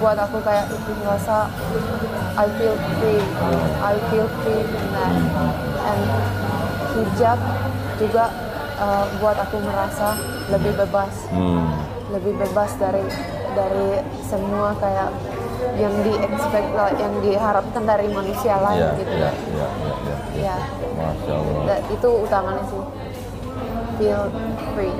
buat aku kayak merasa I feel free in that. And hijab juga buat aku merasa lebih bebas, lebih bebas dari semua kayak yang yang diharapkan dari manusia lain gitu. Ya. Masya Allah. Itu utamanya sih, feel free.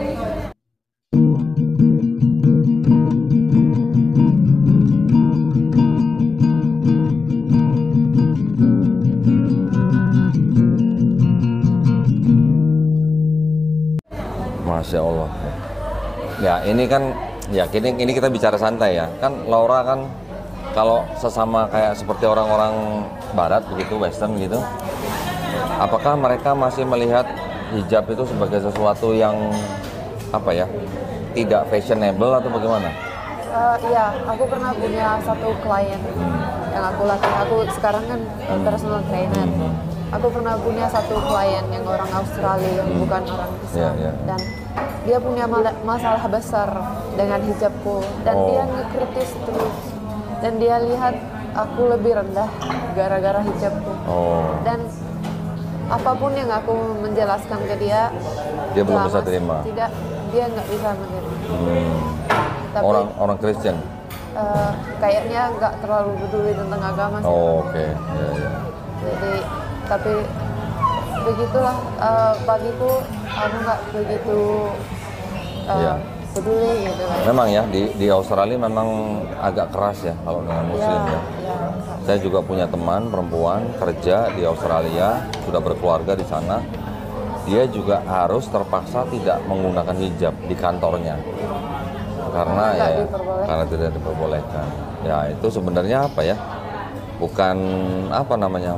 Masya Allah. Ya ini kan, ya ini kita bicara santai ya. Kan Laura kan kalau sesama kayak seperti orang-orang Barat begitu, Western gitu, apakah mereka masih melihat hijab itu sebagai sesuatu yang apa ya, tidak fashionable atau bagaimana? Iya, aku pernah punya satu klien yang aku latih. Aku sekarang kan personal trainer. Aku pernah punya satu klien yang orang Australia, yang bukan orang Islam, dan dia punya masalah besar dengan hijabku, dan dia ngekritis terus, dan dia lihat aku lebih rendah gara-gara hijabku, dan apapun yang aku menjelaskan ke dia belum bisa terima. Tidak, dia nggak bisa menerima. Tapi, orang Kristen? Kayaknya nggak terlalu peduli tentang agama sih. Oke. Jadi, tapi begitulah, bagiku aku nggak begitu peduli gitu kan. Memang ya di Australia memang agak keras ya kalau dengan Muslim ya. Saya juga punya teman perempuan kerja di Australia, sudah berkeluarga di sana. Dia juga harus terpaksa tidak menggunakan hijab di kantornya karena karena tidak diperbolehkan. Ya itu sebenarnya apa ya? Bukan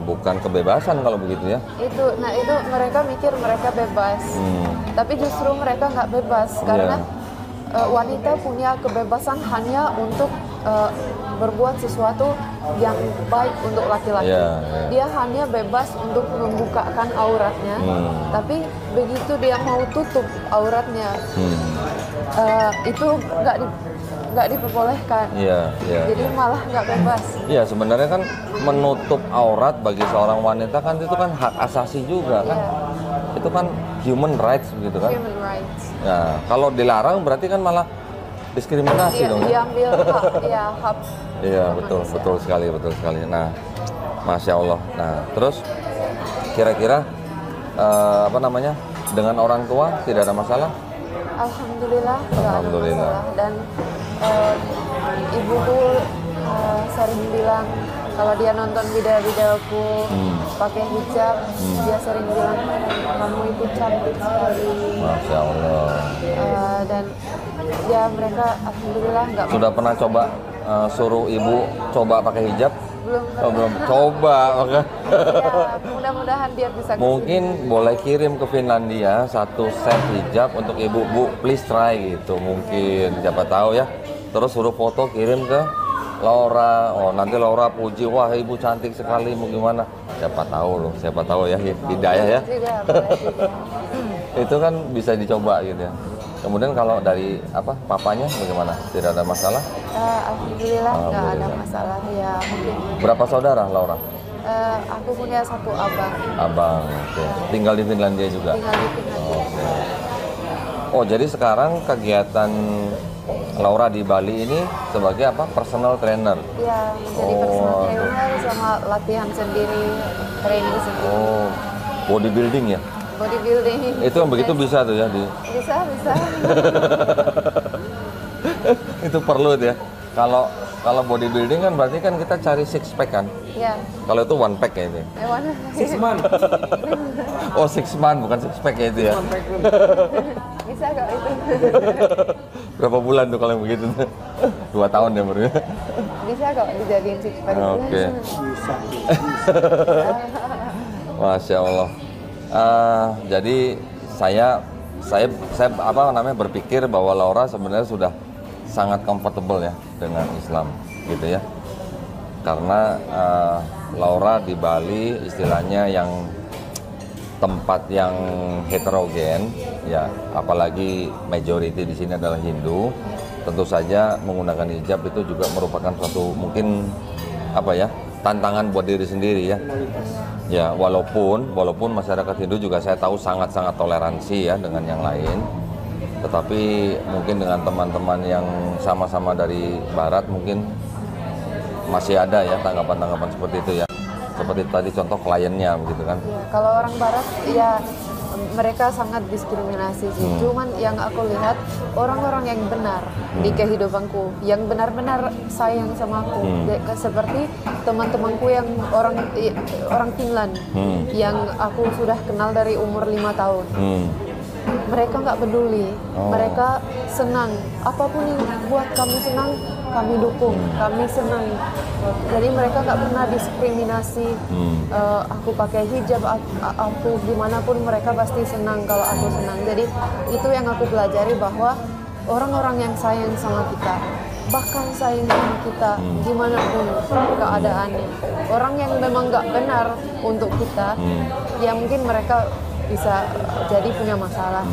bukan kebebasan kalau begitu ya. Itu mereka mikir mereka bebas, tapi justru mereka nggak bebas karena wanita punya kebebasan hanya untuk berbuat sesuatu yang baik untuk laki-laki. Dia hanya bebas untuk membukakan auratnya, tapi begitu dia mau tutup auratnya, itu nggak diperbolehkan. Jadi malah nggak bebas. Iya, sebenarnya kan menutup aurat bagi seorang wanita kan itu kan hak asasi juga kan. Itu kan human rights begitu kan. Human rights. Nah, kalau dilarang berarti kan malah diskriminasi dong. Diambil hak. Iya, betul sekali. Nah, Masya Allah. Nah, terus kira-kira dengan orang tua tidak ada masalah? Alhamdulillah. Alhamdulillah. Dan ibuku sering bilang kalau dia nonton video-videoku pakai hijab, dia sering bilang kamu itu cantik sekali. Masya Allah. Dan ya mereka alhamdulillah nggak. Sudah pernah coba suruh ibu coba pakai hijab? Belum. Coba. Ya, mudah-mudahan dia bisa. Mungkin boleh kirim ke Finlandia satu set hijab untuk ibu, Bu, please try gitu. Mungkin siapa tahu ya. Terus suruh foto kirim ke Laura. Nanti Laura puji, wah ibu cantik sekali, mau gimana? Siapa tahu ya hidayah ya. Itu kan bisa dicoba gitu ya. Kemudian kalau dari papanya bagaimana? Tidak ada masalah? Alhamdulillah nggak ada masalah ya. Mungkin. Berapa saudara Laura? Aku punya satu abang. Abang, oke. Tinggal di Finlandia juga? Tinggal di Finlandia. Oh, jadi sekarang kegiatan Laura di Bali ini sebagai personal trainer? Iya, menjadi personal trainer sama latihan sendiri, training sendiri. Oh, bodybuilding ya? Bodybuilding. Itu yang begitu bisa tuh ya? Bisa. Itu perlu ya. Kalau bodybuilding kan berarti kan kita cari six pack kan? Iya. Kalau itu one pack ya itu? 6 months. Oh, 6 months bukan six pack ya itu ya? Bisa kok itu. Berapa bulan tuh kalau yang begitu? 2 tahun ya baru. Bisa kok dijadiin six pack. Oke. Masya Allah. Jadi saya berpikir bahwa Laura sebenarnya sudah sangat comfortable ya dengan Islam gitu ya, karena Laura di Bali istilahnya yang tempat yang heterogen ya, apalagi majority di sini adalah Hindu, tentu saja menggunakan hijab itu juga merupakan suatu mungkin apa ya, tantangan buat diri sendiri ya. Ya, walaupun masyarakat Hindu juga saya tahu sangat-sangat toleransi ya dengan yang lain. Tetapi mungkin dengan teman-teman yang sama-sama dari barat mungkin masih ada ya tanggapan-tanggapan seperti itu ya. Seperti tadi contoh kliennya begitu kan. Ya, kalau orang barat ya mereka sangat diskriminasi sih. Cuman yang aku lihat orang-orang yang benar di kehidupanku, yang benar-benar sayang sama aku, seperti teman-temanku yang orang Finland, yang aku sudah kenal dari umur 5 tahun. Mereka nggak peduli, mereka senang. Apapun yang buat kami senang, kami dukung, kami senang. Jadi mereka nggak pernah diskriminasi. Aku pakai hijab, aku dimanapun mereka pasti senang kalau aku senang. Jadi itu yang aku pelajari, bahwa orang-orang yang sayang sama kita, bahkan sayang sama kita dimanapun keadaannya. Orang yang memang nggak benar untuk kita, ya mungkin mereka bisa jadi punya masalah.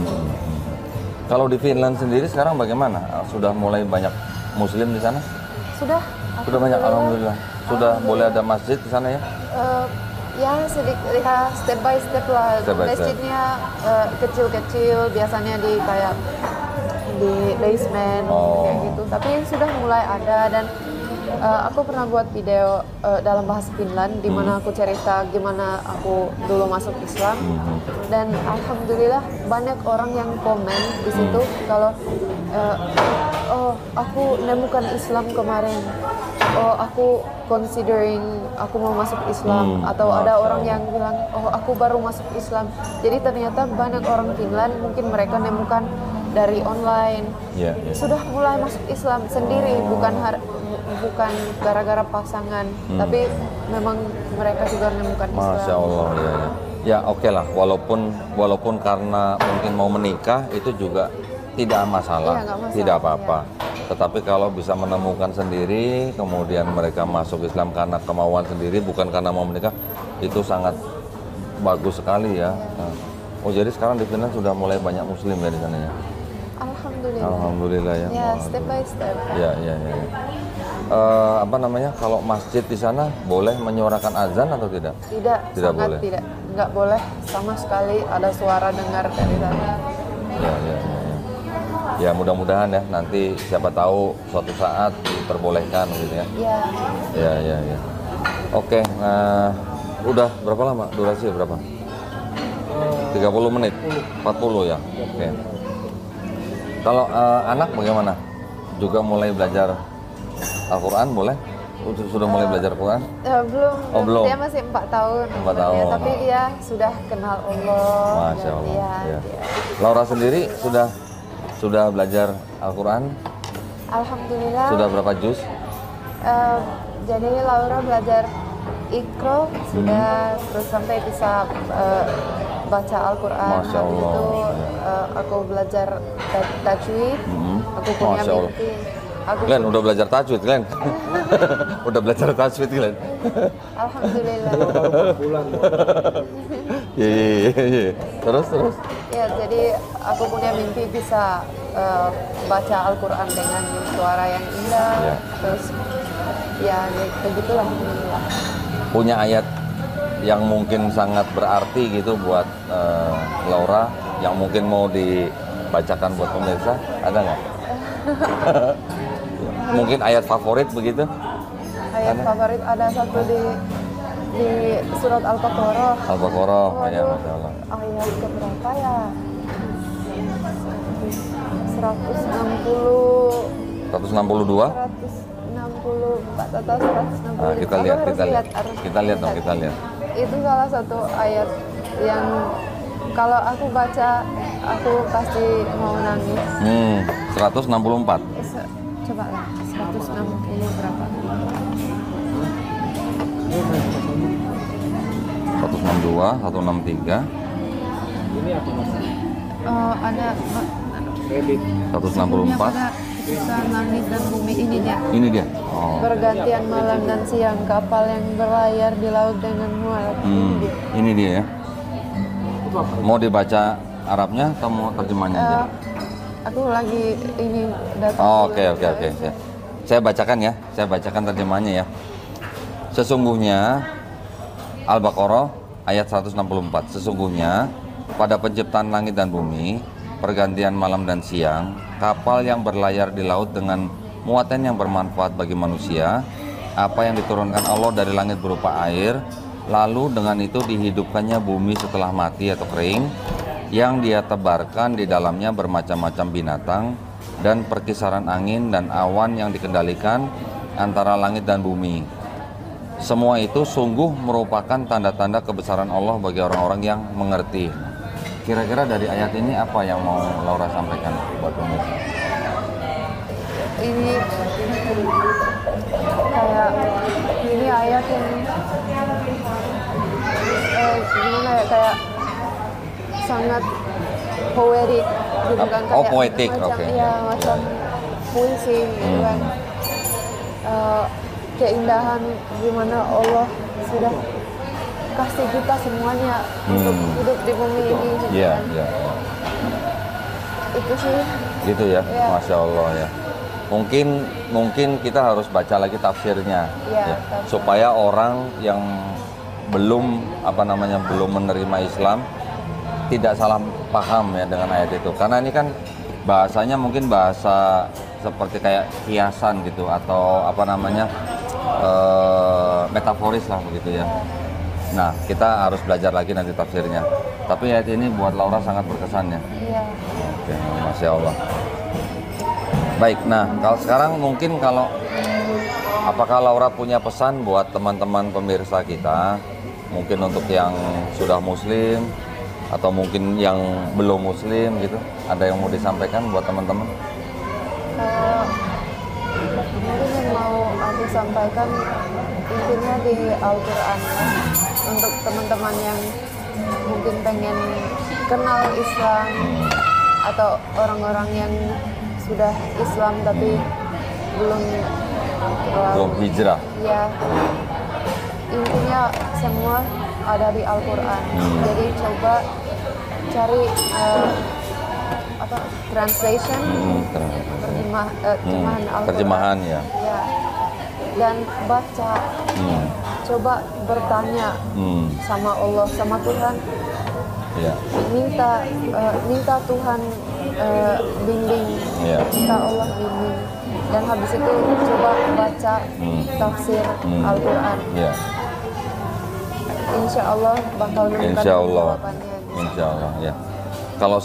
Kalau di Finland sendiri sekarang bagaimana? Sudah mulai banyak Muslim di sana? Sudah Banyak, alhamdulillah. Sudah boleh ada masjid di sana ya? Ya sedikit, ya step by step lah. Masjidnya kecil-kecil, biasanya di kayak di basement kayak gitu. Tapi sudah mulai ada, dan aku pernah buat video dalam bahasa Finland di mana aku cerita gimana aku dulu masuk Islam, dan alhamdulillah banyak orang yang komen di situ kalau oh aku nemukan Islam kemarin, oh aku considering aku mau masuk Islam, atau ada orang yang bilang oh aku baru masuk Islam. Jadi ternyata banyak orang Finland mungkin mereka nemukan dari online, sudah mulai masuk Islam sendiri, bukan gara-gara pasangan, tapi memang mereka juga menemukan Islam. Masya Allah, ya oke lah, walaupun karena mungkin mau menikah itu juga tidak masalah, tidak apa-apa. Tetapi kalau bisa menemukan sendiri, kemudian mereka masuk Islam karena kemauan sendiri, bukan karena mau menikah, itu sangat bagus sekali ya. Oh jadi sekarang di Finland sudah mulai banyak Muslim ya di sana ya? Alhamdulillah ya. Ya step by step. Ya. Apa namanya, kalau masjid di sana boleh menyuarakan azan atau tidak? Tidak boleh. Nggak boleh sama sekali ada suara dengar dari sana. Ya mudah-mudahan ya nanti siapa tahu suatu saat diperbolehkan gitu ya. Ya. Oke, udah berapa lama durasi berapa? 30 menit, 40 ya. Oke. Kalau anak bagaimana? Juga mulai belajar Al-Quran boleh? Sudah mulai belajar Quran? Belum. Dia masih 4 tahun. 4 tahun. Tapi dia sudah kenal Allah. Masya Allah. Ya. Laura sendiri sudah belajar Al-Quran? Alhamdulillah. Sudah berapa juz? Jadi Laura belajar Iqra sudah, terus sampai bisa baca Al-Quran. Masya Allah. Habis itu aku belajar tajwid. Aku punya mimpi. Glenn udah belajar tajwid, Glenn. Udah belajar tajwid, Glenn. Alhamdulillah. Iya. Terus? Ya, jadi aku punya mimpi bisa baca Al-Quran dengan suara yang indah. Terus ya begitulah. Punya ayat yang mungkin sangat berarti gitu buat Laura, yang mungkin mau dibacakan buat pemirsa, ada nggak? Mungkin ayat favorit begitu? Ayat favorit ada satu di surat Al-Baqarah. Ya Masya Allah. Ayat keberapa ya? 160. 162? 164 atau 160. Nah, kita lihat. Itu salah satu ayat yang kalau aku baca aku pasti mau nangis. 164. Coba lah, 160 berapa? 162, 163. Ini apa mas? Ada 164. Bisa langit dan bumi, ini dia. Oh. Bergantian malam dan siang, kapal yang berlayar di laut dengan muat. Ini dia ya. Mau dibaca Arabnya atau mau terjemahnya aja? Aku lagi ini data. Oh, oke. Ya. Saya bacakan ya, saya bacakan terjemahannya ya. Sesungguhnya Al-Baqarah ayat 164. Sesungguhnya pada penciptaan langit dan bumi, pergantian malam dan siang, kapal yang berlayar di laut dengan muatan yang bermanfaat bagi manusia, apa yang diturunkan Allah dari langit berupa air, lalu dengan itu dihidupkannya bumi setelah mati atau kering, yang dia tebarkan di dalamnya bermacam-macam binatang, dan perkisaran angin dan awan yang dikendalikan antara langit dan bumi. Semua itu sungguh merupakan tanda-tanda kebesaran Allah bagi orang-orang yang mengerti. Kira-kira dari ayat ini apa yang mau Laura sampaikan buat pemirsa? Ini kayak ini ayat yang gimana ya, kayak sangat poetik gitu kan, Oh, kayak poetik, macam, oke. ya macam puisi gitu kan. Keindahan gimana Allah sudah kasih kita semuanya untuk hidup di bumi ini gitu Iya. kan. Itu sih. Gitu ya, Iya. Masya Allah ya. Mungkin kita harus baca lagi tafsirnya, Iya, ya, tafsir. supaya orang yang belum belum menerima Islam tidak salah paham ya dengan ayat itu. Karena ini kan bahasanya mungkin bahasa seperti kayak kiasan gitu, atau metaforis lah begitu ya. Nah, kita harus belajar lagi nanti tafsirnya. Tapi ayat ini buat Laura sangat berkesan ya. Iya. Oke, Masya Allah. Baik, nah sekarang mungkin apakah Laura punya pesan buat teman-teman pemirsa kita, mungkin untuk yang sudah muslim atau mungkin yang belum muslim gitu, ada yang mau disampaikan buat teman-teman? Mungkin yang mau aku sampaikan intinya di Al-Quran ya. Untuk teman-teman yang mungkin pengen kenal Islam atau orang-orang yang sudah Islam tapi belum hijrah. Ya, intinya semua ada di Al-Quran. Jadi coba cari translation, terjemahan Al-Quran. Terjemahan ya. Ya. Dan baca, coba bertanya sama Allah, sama Tuhan. Ya. Minta Tuhan bimbing, minta Allah bimbing. Dan habis itu coba baca tafsir Al-Quran. Ya. Insya Allah bakal menemukan Insya Allah. jawabannya. Insya Allah ya. Kalau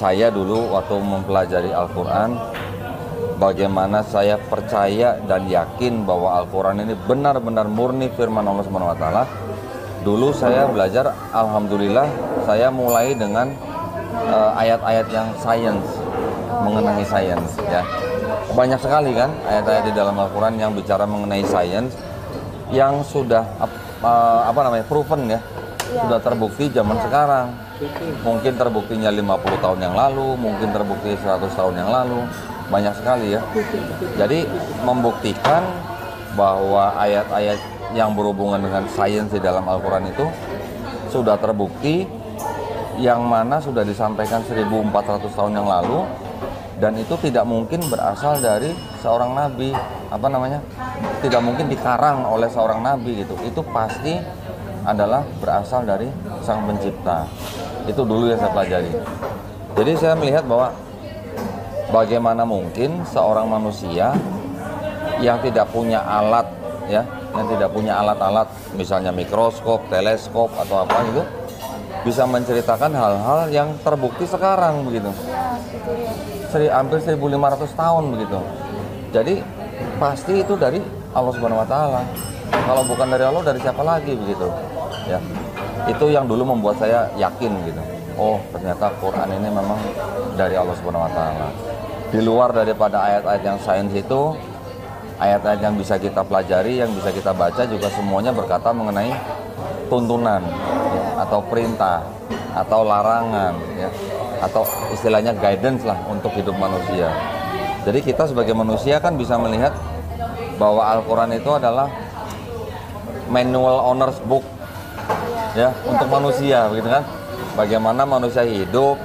saya dulu waktu mempelajari Al-Quran, bagaimana saya percaya dan yakin bahwa Al-Quran ini benar-benar murni firman Allah Subhanahu wa taala. Dulu saya belajar, alhamdulillah saya mulai dengan ayat-ayat yang sains, mengenai sains ya. Banyak sekali kan ayat-ayat di dalam Al-Quran yang bicara mengenai sains, yang sudah proven ya, sudah terbukti zaman sekarang. Mungkin terbuktinya 50 tahun yang lalu, mungkin terbukti 100 tahun yang lalu, banyak sekali ya. Jadi membuktikan bahwa ayat-ayat yang berhubungan dengan sains di dalam Al-Quran itu sudah terbukti, yang mana sudah disampaikan 1400 tahun yang lalu, dan itu tidak mungkin berasal dari seorang nabi, tidak mungkin dikarang oleh seorang nabi gitu. Itu pasti adalah berasal dari Sang Pencipta. Itu dulu yang saya pelajari. Jadi saya melihat bahwa bagaimana mungkin seorang manusia yang tidak punya alat ya, yang tidak punya alat-alat misalnya mikroskop, teleskop atau apa gitu, bisa menceritakan hal-hal yang terbukti sekarang begitu. Hampir 1500 tahun begitu. Jadi pasti itu dari Allah Subhanahu wa taala. Kalau bukan dari Allah, dari siapa lagi begitu. Ya. Itu yang dulu membuat saya yakin gitu. Oh, ternyata Quran ini memang dari Allah Subhanahu wa taala. Di luar daripada ayat-ayat yang sains itu, ayat-ayat yang bisa kita pelajari, yang bisa kita baca juga semuanya berkata mengenai tuntunan ya, atau perintah atau larangan ya, atau istilahnya guidance lah untuk hidup manusia. Jadi kita sebagai manusia kan bisa melihat bahwa Al-Quran itu adalah manual owner's book ya, untuk manusia begitu kan. Bagaimana manusia hidup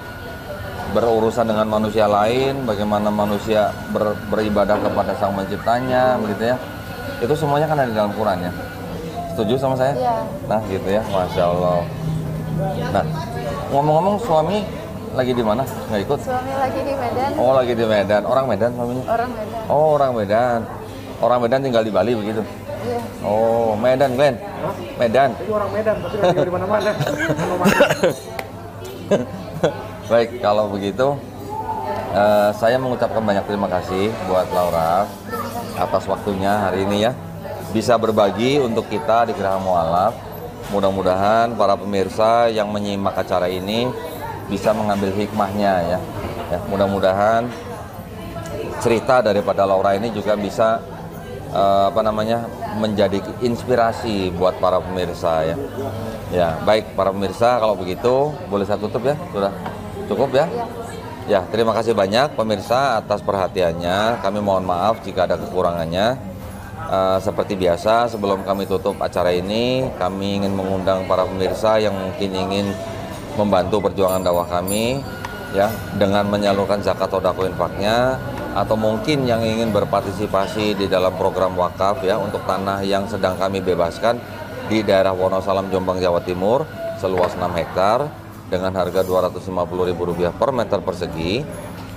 berurusan dengan manusia lain, bagaimana manusia beribadah kepada Sang Penciptanya, begitu ya. Itu semuanya kan ada di dalam Quran ya. Setuju sama saya? Iya. Nah, gitu ya, Masya Allah. Nah, ngomong-ngomong suami lagi di mana? Nggak ikut? Suami lagi di Medan. Oh, lagi di Medan. Orang Medan suaminya? Orang Medan. Oh, orang Medan. Orang Medan tinggal di Bali begitu? Iya. Oh, Medan, Glenn. Medan. Ini orang Medan, tapi lagi di mana-mana. Baik, kalau begitu saya mengucapkan banyak terima kasih buat Laura atas waktunya hari ini ya. Bisa berbagi untuk kita di Geraha Mu'alaf. Mudah-mudahan para pemirsa yang menyimak acara ini bisa mengambil hikmahnya ya. Mudah-mudahan cerita daripada Laura ini juga bisa menjadi inspirasi buat para pemirsa ya. Ya, baik para pemirsa, kalau begitu boleh saya tutup ya? Sudah cukup ya? Iya. Ya, terima kasih banyak pemirsa atas perhatiannya. Kami mohon maaf jika ada kekurangannya. Seperti biasa, sebelum kami tutup acara ini, kami ingin mengundang para pemirsa yang mungkin ingin membantu perjuangan dakwah kami ya dengan menyalurkan zakat sodako infaknya, atau mungkin yang ingin berpartisipasi di dalam program wakaf ya untuk tanah yang sedang kami bebaskan di daerah Wonosalam, Jombang, Jawa Timur seluas 6 hektar dengan harga Rp250.000 per meter persegi,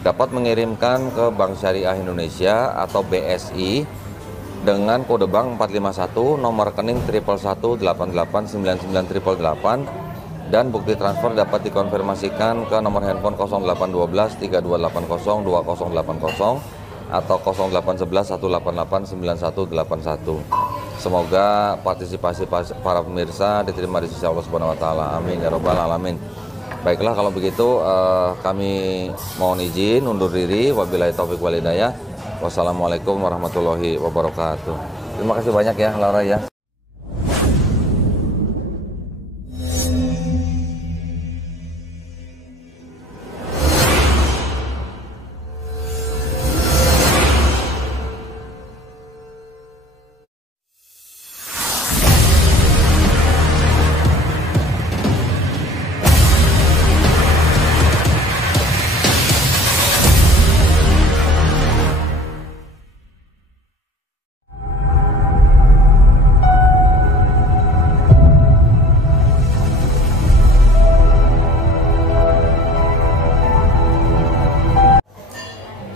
dapat mengirimkan ke Bank Syariah Indonesia atau BSI dengan kode bank 451, nomor rekening 111889988, dan bukti transfer dapat dikonfirmasikan ke nomor handphone 0812 3280 2080 atau 0811 188 9181. Semoga partisipasi para pemirsa diterima di sisi Allah Subhanahu wa taala. Amin ya rabbal alamin. Baiklah, kalau begitu kami mohon izin undur diri. Wabillahi taufik wal hidayah. Wassalamualaikum warahmatullahi wabarakatuh. Terima kasih banyak ya Laura ya.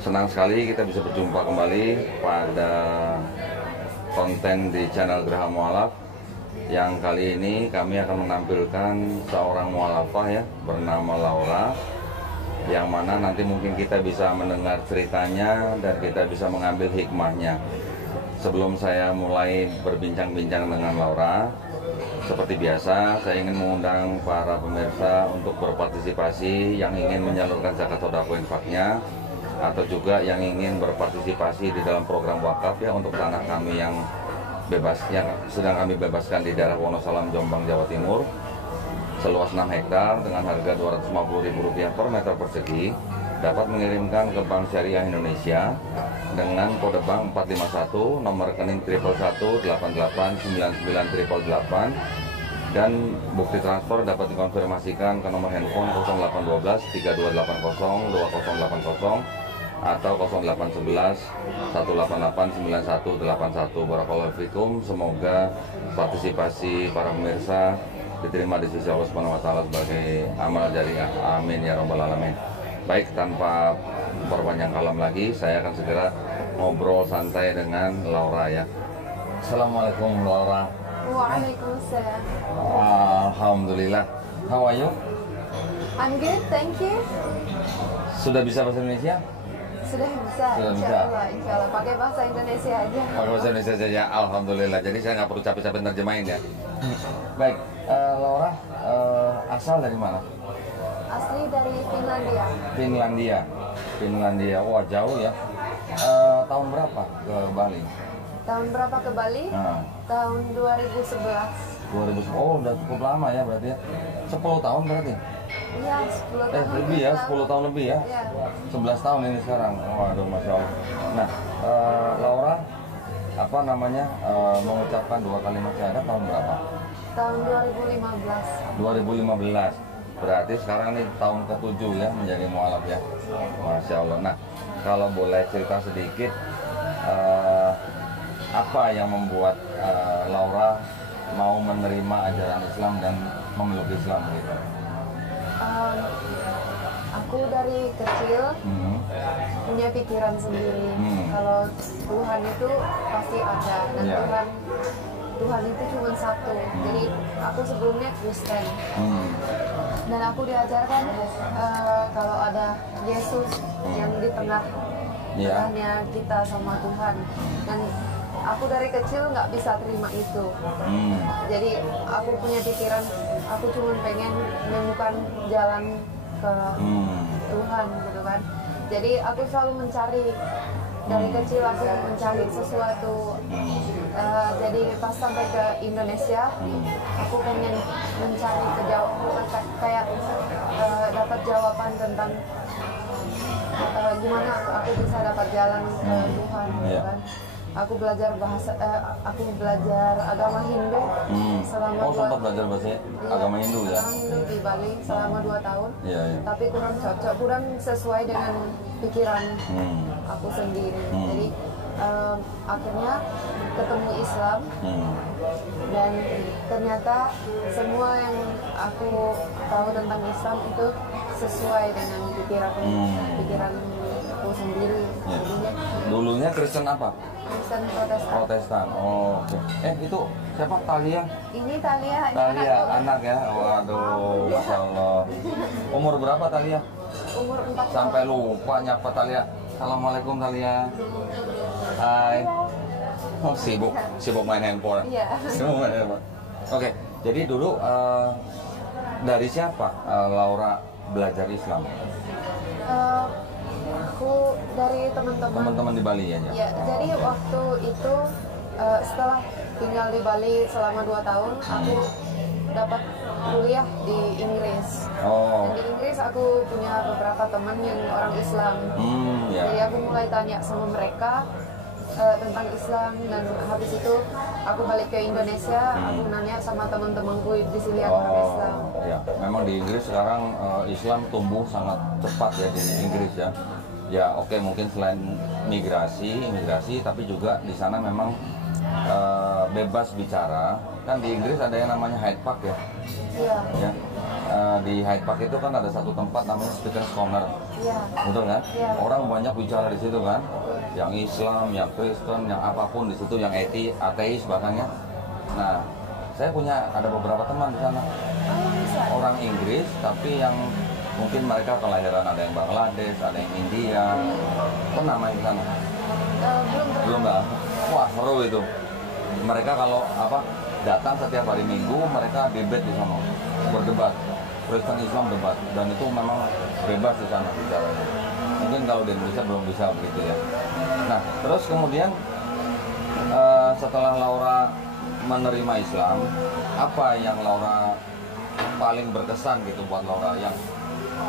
Senang sekali kita bisa berjumpa kembali pada konten di channel Geraha Mu'alaf, yang kali ini kami akan menampilkan seorang mu'alafah ya bernama Laura, yang mana nanti mungkin kita bisa mendengar ceritanya dan kita bisa mengambil hikmahnya. Sebelum saya mulai berbincang-bincang dengan Laura, seperti biasa saya ingin mengundang para pemirsa untuk berpartisipasi yang ingin menyalurkan zakat sodako infaknya, atau juga yang ingin berpartisipasi di dalam program wakaf ya untuk tanah kami yang bebas, yang sedang kami bebaskan di daerah Wonosalam, Jombang, Jawa Timur seluas 6 hektar dengan harga Rp250.000 per meter persegi, dapat mengirimkan ke Bank Syariah Indonesia dengan kode bank 451, nomor rekening 111889988, dan bukti transfer dapat dikonfirmasikan ke nomor handphone 0812 3280 2080 atau 0811 188 9181. Barakallahu fikum. Semoga partisipasi para pemirsa diterima di sisi Allah Subhanahu wa taala sebagai amal jariah. Amin ya rabbal alamin. Baik, tanpa perpanjang kalam lagi, saya akan segera ngobrol santai dengan Laura ya. Assalamualaikum Laura. Waalaikumsalam. Alhamdulillah. How are you? I'm good, thank you. Sudah bisa bahasa Indonesia? Sudah bisa, insya Allah. Pakai bahasa Indonesia aja. Pakai bahasa Indonesia saja, alhamdulillah. Jadi saya nggak perlu capek-capek nerjemahin ya. Baik, Laura asal dari mana? Asli dari Finlandia. Finlandia, wah jauh ya. Tahun berapa ke Bali? Tahun berapa ke Bali? Tahun 2011. 2010, oh udah cukup lama ya berarti ya. 10 tahun berarti? Iya, 10 tahun. Lebih ya, 10 tahun lebih ya? Iya. 11 tahun ini sekarang, waduh Masya Allah. Nah, Laura, mengucapkan 2 kalimat syahadat tahun berapa? Tahun 2015. 2015. Berarti sekarang nih tahun ke-7 ya menjadi mualaf ya. Masya Allah. Nah, kalau boleh cerita sedikit, apa yang membuat Laura mau menerima ajaran Islam dan memeluk Islam gitu? Aku dari kecil punya pikiran sendiri kalau Tuhan itu pasti ada dan Tuhan itu cuma satu. Jadi aku sebelumnya Kristen dan aku diajarkan kalau ada Yesus yang di tengahnya kita sama Tuhan, dan aku dari kecil nggak bisa terima itu. Jadi aku punya pikiran aku cuma pengen menemukan jalan ke Tuhan gitu kan. Jadi aku selalu mencari dari kecil, aku mencari sesuatu. Jadi pas sampai ke Indonesia, aku pengen mencari kayak dapat jawaban tentang gimana aku bisa dapat jalan ke Tuhan gitu kan. Aku belajar agama Hindu selama sempat belajar bahasa agama Hindu ya? Agama Hindu di Bali selama 2 tahun. Tapi kurang cocok, kurang sesuai dengan pikiran aku sendiri. Jadi akhirnya ketemu Islam dan ternyata semua yang aku tahu tentang Islam itu sesuai dengan pikiran aku sendiri. Dulunya Kristen apa? Kristen Protestan. Protestan. Oh, oke. Itu siapa? Talia? Ini Talia. Talia, anak ya. Waduh, Masya Allah. Umur berapa Talia? Umur 4 tahun. Sampai lupa nyapa Talia. Assalamualaikum Talia. Hai. Oh, sibuk main handphone. Iya. Sibuk main handphone. Oke, jadi dulu dari siapa Laura belajar Islam? Aku dari teman-teman di Bali ya? Ya, jadi waktu itu setelah tinggal di Bali selama 2 tahun, aku dapat kuliah di Inggris. Dan di Inggris aku punya beberapa teman yang orang Islam. Jadi aku mulai tanya sama mereka tentang Islam, dan habis itu aku balik ke Indonesia, aku nanya sama teman-temanku di sini yang orang Islam. Ya, memang di Inggris sekarang Islam tumbuh sangat cepat ya di Inggris ya. Ya oke, mungkin selain imigrasi, tapi juga di sana memang bebas bicara. Kan di Inggris ada yang namanya Hyde Park ya. Iya. Ya. Di Hyde Park itu kan ada satu tempat namanya Speaker's Corner. Iya. Betul kan? Iya. Orang banyak bicara di situ kan. Yang Islam, yang Kristen, yang apapun di situ, yang ateis bahkan ya. Nah, saya ada beberapa teman di sana. Orang Inggris, tapi yang mungkin mereka kelahiran, ada yang Bangladesh, ada yang India. Pernah main di sana? Belum lah. Wah, seru itu. Mereka kalau datang setiap hari Minggu, mereka debat di sana, berdebat. Kristen Islam debat, dan itu memang bebas di sana bicaranya. Mungkin kalau di Indonesia belum bisa begitu ya. Nah, terus kemudian setelah Laura menerima Islam, apa yang Laura paling berkesan gitu buat Laura,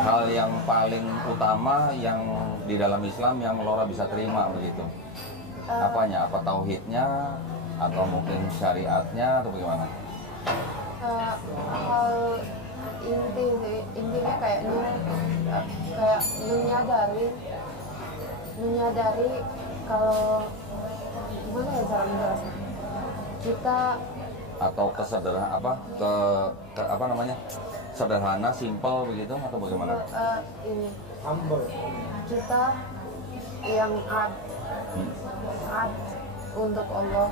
hal yang paling utama yang di dalam Islam yang Laura bisa terima begitu? Apanya? Apa tauhidnya, atau mungkin syariatnya, atau bagaimana? Hal intinya kayaknya kayak menyadari kalau gimana ya cara menjelaskan kita, atau sederhana, simpel begitu, atau bagaimana? Ini kita yang art untuk Allah.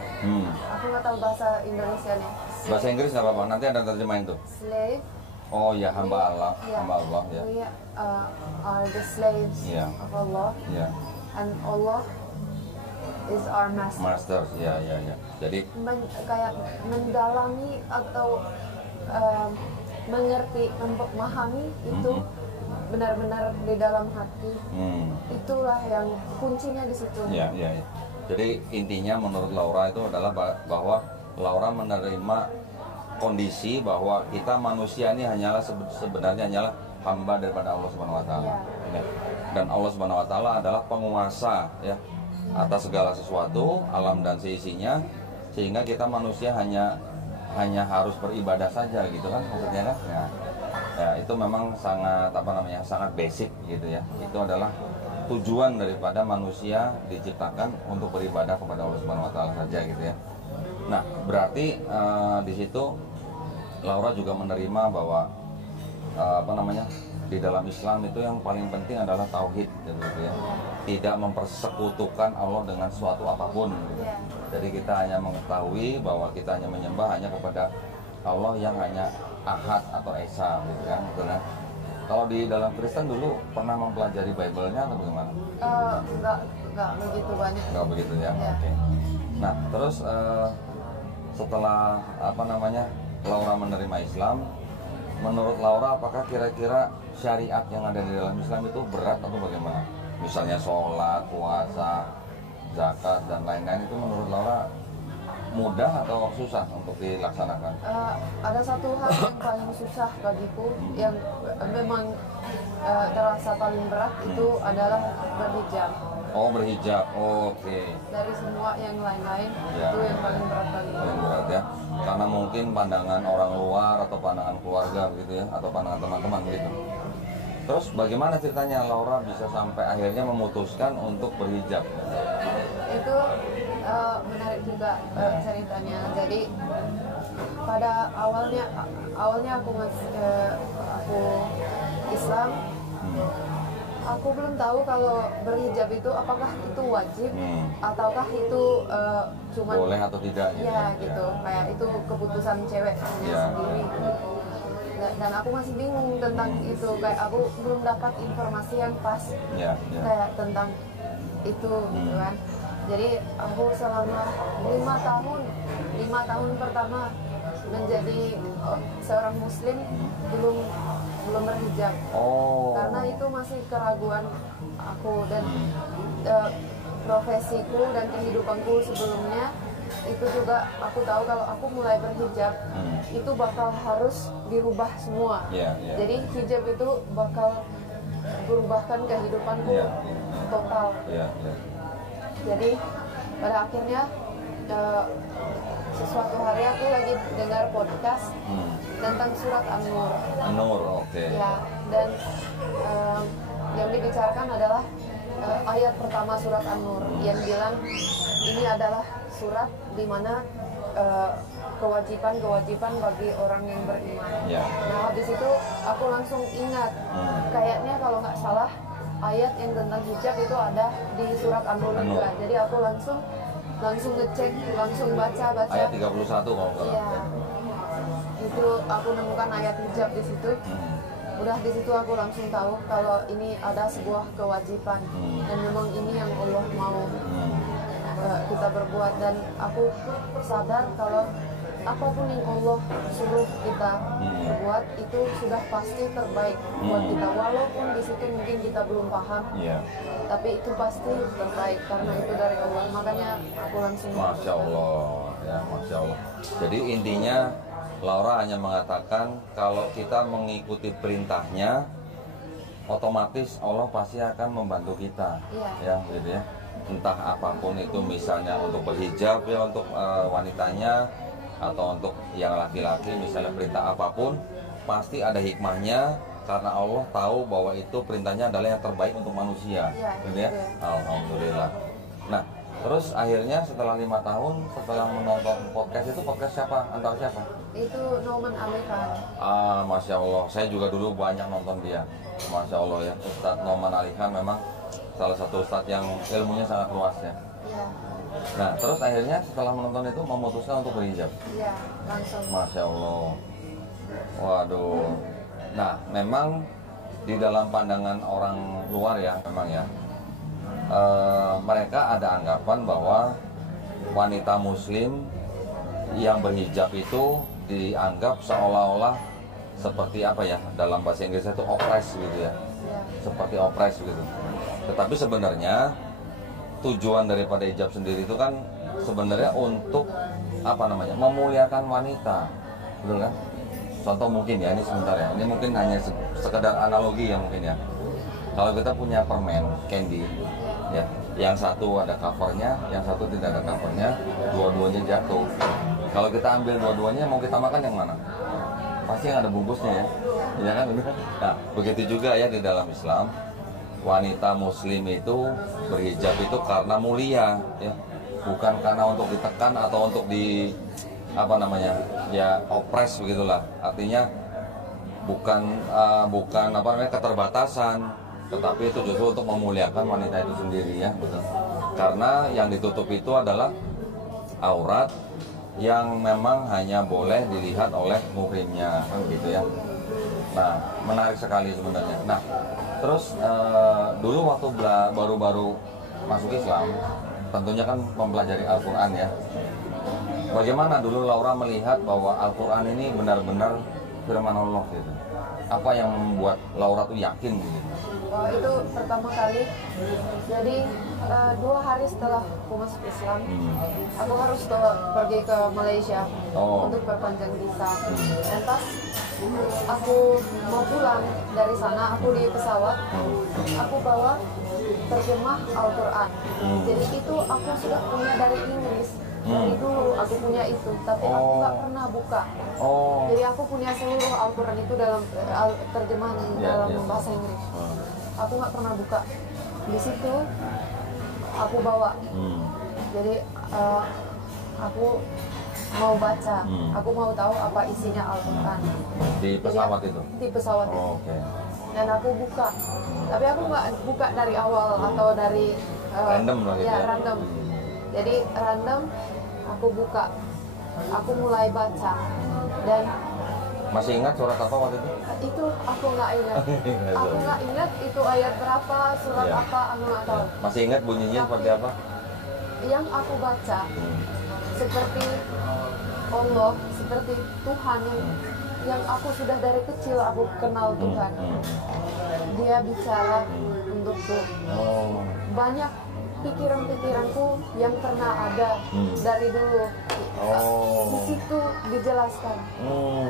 Aku nggak tahu bahasa Indonesia nih. Bahasa Inggris nggak apa-apa, nanti ada terjemahin tuh. Slave. Oh ya, hamba Allah ya. We are the slaves of Allah. And Allah is our master. Ya. Jadi kayak mendalami atau mengerti, memahami itu benar-benar di dalam hati. Itulah yang kuncinya di situ. Ya. Jadi intinya menurut Laura itu adalah bahwa Laura menerima kondisi bahwa kita manusia ini sebenarnya hanyalah hamba daripada Allah Subhanahu wa taala. Dan Allah Subhanahu wa taala adalah penguasa ya atas segala sesuatu, alam dan seisinya, sehingga kita manusia hanya harus beribadah saja gitu kan maksudnya kan. Ya, itu memang sangat sangat basic gitu ya. Itu adalah tujuan daripada manusia diciptakan untuk beribadah kepada Allah Subhanahu wa taala saja gitu ya. Nah, berarti di situ Laura juga menerima bahwa di dalam Islam itu yang paling penting adalah tauhid gitu ya. Tidak mempersekutukan Allah dengan suatu apapun gitu. Jadi kita hanya mengetahui bahwa kita hanya menyembah hanya kepada Allah yang hanya Ahad atau Esa gitu kan, gitu kan. Kalau di dalam Kristen dulu pernah mempelajari Bible-nya atau bagaimana? Enggak begitu banyak. Enggak begitu ya. Oke. Nah, terus setelah Laura menerima Islam, menurut Laura apakah kira-kira syariat yang ada di dalam Islam itu berat atau bagaimana? Misalnya sholat, puasa, zakat dan lain-lain itu menurut Laura mudah atau susah untuk dilaksanakan? Ada satu hal yang paling susah bagiku yang memang terasa paling berat itu adalah berhijab. Oh, berhijab. Oke. Dari semua yang lain-lain Ya. itu yang paling berat bagiku. Paling berat ya. Karena mungkin pandangan orang luar atau pandangan keluarga begitu ya, atau pandangan teman-teman gitu. Terus bagaimana ceritanya Laura bisa sampai akhirnya memutuskan untuk berhijab? Itu menarik juga ceritanya. Jadi pada awalnya aku Islam, aku belum tahu kalau berhijab itu apakah itu wajib ataukah itu cuma boleh atau tidak gitu. Kayak itu keputusan ceweknya sendiri. Dan aku masih bingung tentang itu, kayak aku belum dapat informasi yang pas kayak tentang itu gitu kan. Jadi aku selama 5 tahun pertama menjadi seorang muslim belum berhijab. Karena itu masih keraguan aku dan profesiku dan kehidupanku sebelumnya itu juga aku tahu kalau aku mulai berhijab itu bakal harus dirubah semua. Jadi hijab itu bakal berubahkan kehidupanku total. Jadi pada akhirnya sesuatu hari aku lagi dengar podcast tentang surat An-Nur. Oke. Ya, dan yang dibicarakan adalah ayat pertama surat An-Nur yang bilang ini adalah surat di mana kewajiban bagi orang yang beriman. Nah, habis itu aku langsung ingat kayaknya kalau nggak salah ayat yang tentang hijab itu ada di surat An-Nur juga. Jadi aku langsung ngecek, langsung baca. Ayat 31 kalau nggak salah. Iya. Itu aku nemukan ayat hijab di situ. Udah di situ aku langsung tahu kalau ini ada sebuah kewajiban dan memang ini yang Allah mau kita berbuat, dan aku sadar kalau apapun yang Allah suruh kita berbuat itu sudah pasti terbaik buat kita, walaupun di situ mungkin kita belum paham, tapi itu pasti terbaik karena itu dari Allah. Makanya aku langsung Masya Allah ya, Masya Allah. Jadi intinya Laura hanya mengatakan kalau kita mengikuti perintahnya otomatis Allah pasti akan membantu kita. Ya gitu ya. Entah apapun itu, misalnya untuk berhijab ya untuk wanitanya, atau untuk yang laki-laki misalnya perintah apapun pasti ada hikmahnya karena Allah tahu bahwa itu perintahnya adalah yang terbaik untuk manusia, gitu ya. Alhamdulillah. Nah, terus akhirnya setelah 5 tahun setelah menonton podcast itu, podcast siapa? Antar siapa? Itu Nauman Ali Khan. Masya Allah, saya juga dulu banyak nonton dia. Masya Allah ya, Ustadz Nauman Ali Khan memang salah satu ustadz yang ilmunya sangat luas ya. Nah, terus akhirnya setelah menonton itu memutuskan untuk berhijab. Iya, langsung. Masya Allah. Waduh. Nah, memang di dalam pandangan orang luar ya, memang ya, mereka ada anggapan bahwa wanita muslim yang berhijab itu dianggap seolah-olah seperti apa ya, dalam bahasa Inggrisnya itu oppress gitu ya. Seperti oppress gitu. Tetapi sebenarnya tujuan daripada hijab sendiri itu kan sebenarnya untuk memuliakan wanita, betul kan? Contoh mungkin ya, ini sebentar ya, ini mungkin hanya sekedar analogi ya mungkin ya. Kalau kita punya permen candy, ya, yang satu ada covernya, yang satu tidak ada covernya, dua-duanya jatuh. Kalau kita ambil dua-duanya, mau kita makan yang mana? pasti yang ada bungkusnya ya, ya kan? Nah, begitu juga ya di dalam Islam, wanita Muslim itu berhijab itu karena mulia, ya, bukan karena untuk ditekan atau untuk di apa namanya, ya opres begitulah. Artinya bukan apa namanya keterbatasan, tetapi itu justru untuk memuliakan wanita itu sendiri ya, betul. Karena yang ditutup itu adalah aurat yang memang hanya boleh dilihat oleh muhrimnya, kan gitu ya. Nah, menarik sekali sebenarnya. Nah, terus dulu waktu baru-baru masuk Islam, tentunya kan mempelajari Al-Quran ya. Bagaimana dulu Laura melihat bahwa Al-Quran ini benar-benar firman Allah gitu? Apa yang membuat Laura tuh yakin gitu? Itu pertama kali, jadi 2 hari setelah aku masuk Islam, aku harus pergi ke Malaysia untuk perpanjang visa. Dan pas aku mau pulang dari sana, aku di pesawat, aku bawa terjemah Al-Quran. Jadi itu aku sudah punya dari Inggris. Dari dulu aku punya itu, tapi aku nggak pernah buka. Jadi aku punya seluruh Al-Quran itu dalam terjemahan dalam bahasa Inggris. Aku nggak pernah buka. Di situ aku bawa. Jadi aku mau baca. Aku mau tahu apa isinya Al-Quran. Di pesawat itu? Di pesawat itu. Dan aku buka. Tapi aku nggak buka dari awal atau dari random lah gitu ya? Random. Jadi random aku buka. Aku mulai baca. Dan masih ingat surat apa waktu itu? Itu aku nggak ingat. Aku nggak ingat itu ayat berapa, surat apa, aku nggak tahu. Masih ingat bunyinya seperti apa? Yang aku baca seperti Allah, seperti Tuhan yang aku sudah dari kecil aku kenal Tuhan. Dia bicara untukku. Banyak pikiran-pikiranku yang pernah ada dari dulu. Di situ dijelaskan.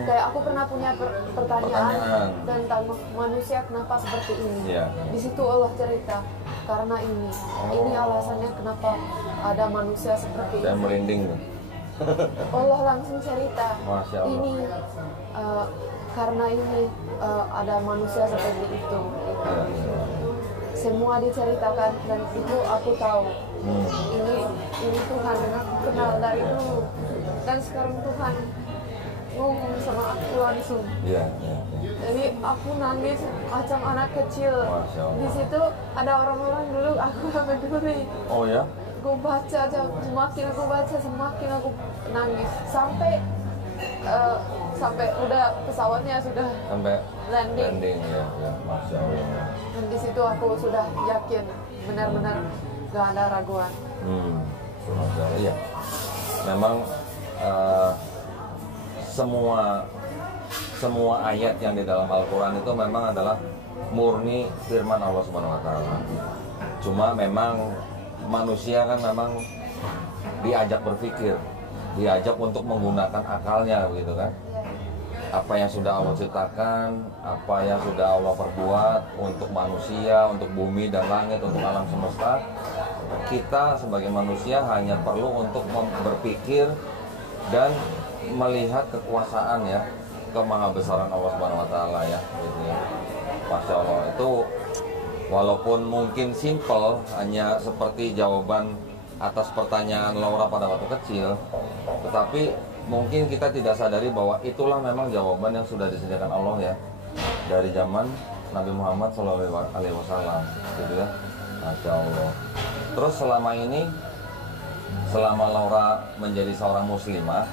Kayak aku pernah punya pertanyaan tentang manusia kenapa seperti ini. Di situ Allah cerita karena ini alasannya kenapa ada manusia seperti ini. Dan merinding. Allah langsung cerita. Ini karena ini ada manusia seperti itu. Semua diceritakan dan itu aku tahu. Ini Tuhan yang aku kenal dari dulu. Dan sekarang Tuhan ngomong sama aku langsung. Jadi aku nangis macam anak kecil. Di situ ada orang-orang dulu aku gak peduli. Oh ya? Aku baca aja, semakin aku baca semakin aku nangis sampai udah pesawatnya sudah landing ya, Masya Allah. Dan di situ aku sudah yakin benar-benar gak ada raguan. Masya Allah. Iya, memang semua ayat yang di dalam Al-Quran itu memang adalah murni firman Allah Subhanahu Wa Taala. Cuma memang manusia kan memang diajak berpikir, diajak untuk menggunakan akalnya, begitu kan? Apa yang sudah Allah ciptakan, apa yang sudah Allah perbuat untuk manusia, untuk bumi dan langit, untuk alam semesta, kita sebagai manusia hanya perlu untuk berpikir dan melihat kekuasaan ya, kemahabesaran Allah Subhanahu Wa Taala ya, gitu ya. Masya Allah, itu walaupun mungkin simple, hanya seperti jawaban atas pertanyaan Laura pada waktu kecil, tetapi mungkin kita tidak sadari bahwa itulah memang jawaban yang sudah disediakan Allah ya, dari zaman Nabi Muhammad SAW, gitu ya. Masya Allah. Terus selama ini, selama Laura menjadi seorang muslimah,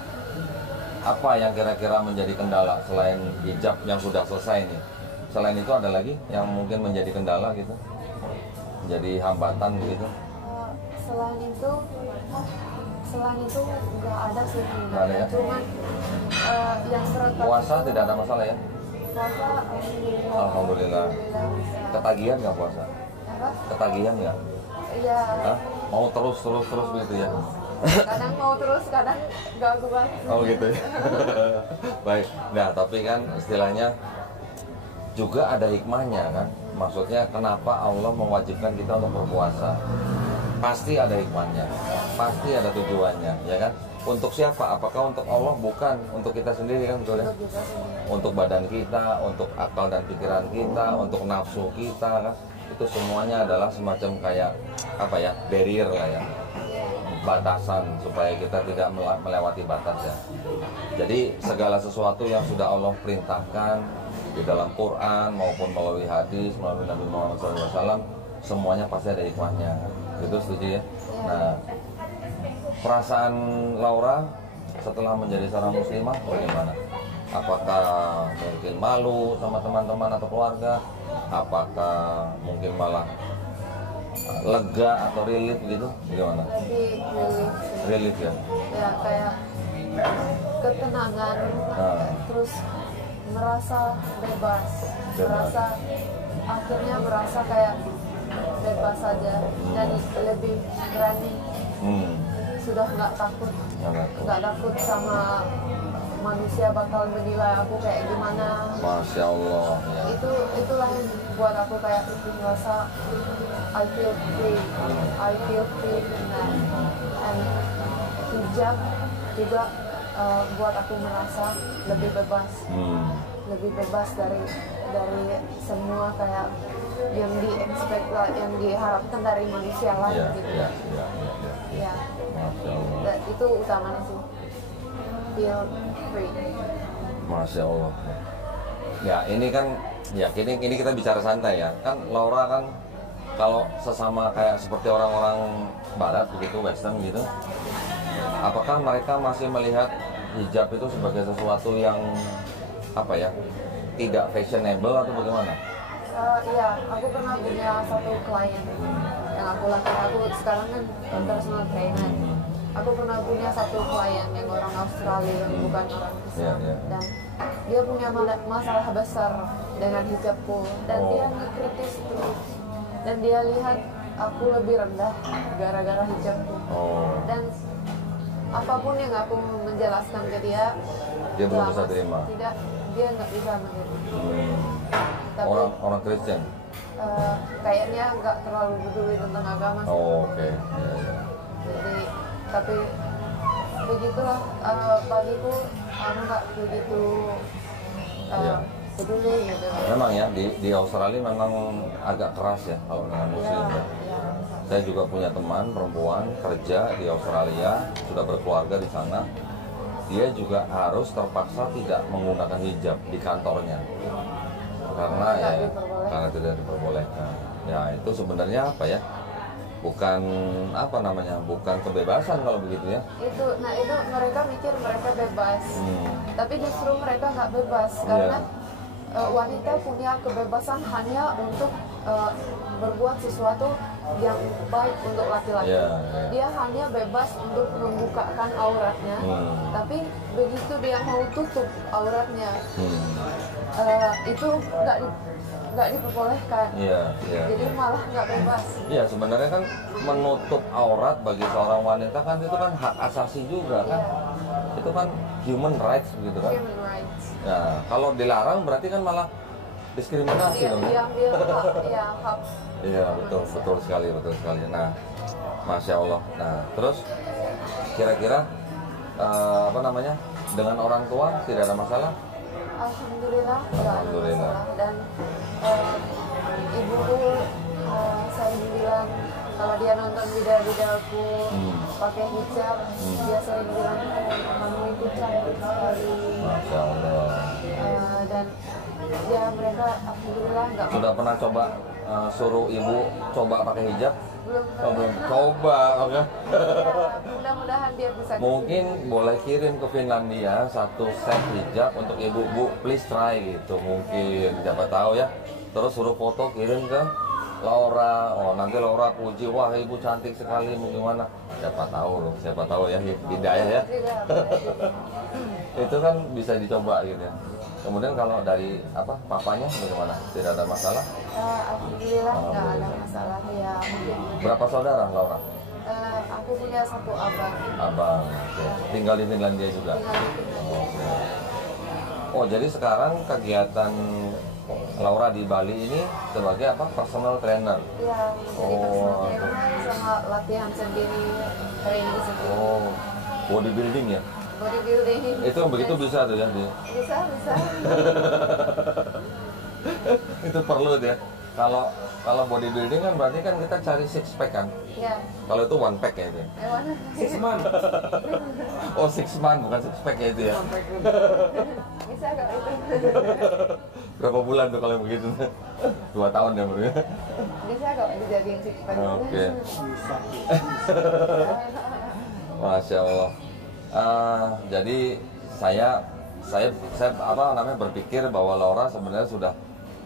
apa yang kira-kira menjadi kendala selain hijab yang sudah selesai nih? Selain itu ada lagi yang mungkin menjadi kendala gitu, menjadi hambatan gitu? Selain itu nggak ada sih. Nggak ada ya? Cuman yang berat. Puasa tidak ada masalah ya? Puasa Alhamdulillah. Ketagihan nggak puasa? Apa? Ketagihan nggak? Iya. Mau terus begitu ya? Kadang mau terus, kadang gak banget. Oh gitu ya. Baik. Nah tapi kan istilahnya juga ada hikmahnya kan. Maksudnya kenapa Allah mewajibkan kita untuk berpuasa? Pasti ada hikmahnya, pasti ada tujuannya, ya kan? Untuk siapa? Apakah untuk Allah? Bukan. Untuk kita sendiri kan, betul ya? Untuk kita sendiri. Untuk badan kita, untuk akal dan pikiran kita, untuk nafsu kita kan. Itu semuanya adalah semacam kayak apa ya? Barrier lah ya. Batasan supaya kita tidak melewati batas ya. Jadi segala sesuatu yang sudah Allah perintahkan di dalam Quran maupun melalui hadis, melalui Nabi Muhammad SAW, semuanya pasti ada hikmahnya. Itu setuju ya? Nah, perasaan Laura setelah menjadi seorang muslimah bagaimana? Apakah mungkin malu sama teman-teman atau keluarga? Apakah mungkin malah lega atau relief gitu? Gimana? Lebih relief sih. Relief ya? Ya kayak ketenangan, terus merasa bebas, akhirnya merasa kayak bebas saja dan lebih berani. Sudah nggak takut sama manusia bakal menilai aku kayak gimana. Masya Allah ya. Itulah yang buat aku kayak merasa I feel free and hijab juga buat aku merasa lebih bebas dari semua kayak yang yang diharapkan dari manusia lain gitu. Ya. Masya Allah. Itu utamanya sih. Feel free. Masya Allah. Ya ini kan, ya ini kita bicara santai ya. Kan Laura kan kalau sesama kayak seperti orang-orang Barat begitu, Western gitu. Apakah mereka masih melihat hijab itu sebagai sesuatu yang apa ya, tidak fashionable atau bagaimana? Iya, aku pernah punya satu klien yang aku sekarang kan personal trainer. Aku pernah punya satu klien yang orang Australia yang bukan orang Islam, dan dia punya masalah besar dengan hijabku, dan dia ngekritis terus, dan dia lihat aku lebih rendah gara-gara hijabku, dan apapun yang aku menjelaskan ke dia belum bisa terima. Tidak, dia nggak bisa menerima. Tapi, orang Kristen? Kayaknya nggak terlalu peduli tentang agama sih. Oke. Jadi, tapi begitulah, bagiku aku nggak begitu peduli gitu. Memang ya, di Australia memang agak keras ya kalau dengan muslim ya. Saya juga punya teman perempuan kerja di Australia, sudah berkeluarga di sana. Dia juga harus terpaksa tidak menggunakan hijab di kantornya karena tidak diperbolehkan. Ya itu sebenarnya apa ya? Bukan bukan kebebasan kalau begitu ya. Itu mereka mikir mereka bebas, tapi justru mereka nggak bebas karena wanita punya kebebasan hanya untuk berbuat sesuatu yang baik untuk laki-laki. Dia hanya bebas untuk membukakan auratnya, tapi begitu dia mau tutup auratnya, itu nggak diperbolehkan. Jadi malah nggak bebas. Iya, sebenarnya kan menutup aurat bagi seorang wanita kan itu kan hak asasi juga kan. Itu kan human rights gitu kan. Human rights. Nah, kalau dilarang berarti kan malah diskriminasi dong. Diambil hak. Iya, betul sekali. Nah, Masya Allah. Nah, terus kira-kira dengan orang tua tidak ada masalah? Alhamdulillah. Dan ibuku sering bilang kalau dia nonton video-videoku pakai hijab, dia sering bilang kamu itu cantik sekali. Masya Allah. Dan ya mereka alhamdulillah nggak. Sudah pernah coba suruh ibu coba pakai hijab? Belum. Coba, oke. Mudah-mudahan dia bisa. Mungkin boleh kirim ke Finlandia satu set hijab untuk ibu-ibu, please try gitu. Mungkin siapa tahu ya. Terus suruh foto kirim ke Laura. Nanti Laura puji, wah ibu cantik sekali, bagaimana? Siapa tahu ya hidayah ya. Itu kan bisa dicoba gitu ya. Kemudian kalau dari papanya bagaimana? Tidak ada masalah? Alhamdulillah nggak ada masalah ya. Berapa saudara Laura? Aku punya satu abang. Okay. Tinggal di Finlandia juga? Oh, jadi sekarang kegiatan Laura di Bali ini sebagai personal trainer? Iya, jadi personal trainer sama latihan sendiri, training sendiri. bodybuilding ya? Bodybuilding. Itu begitu bisa tuh ya dia. Bisa. Itu perlu ya. Kalau bodybuilding kan berarti kan kita cari six pack kan. Ya. Kalau itu one pack ya itu. Mana? 6 months. Oh 6 month bukan six pack ya itu ya. Bisa kok itu. Berapa bulan tuh kalau begitu? 2 tahun ya bro. Bisa kok dijadiin six pack. Oke. Masya Allah. Jadi saya berpikir bahwa Laura sebenarnya sudah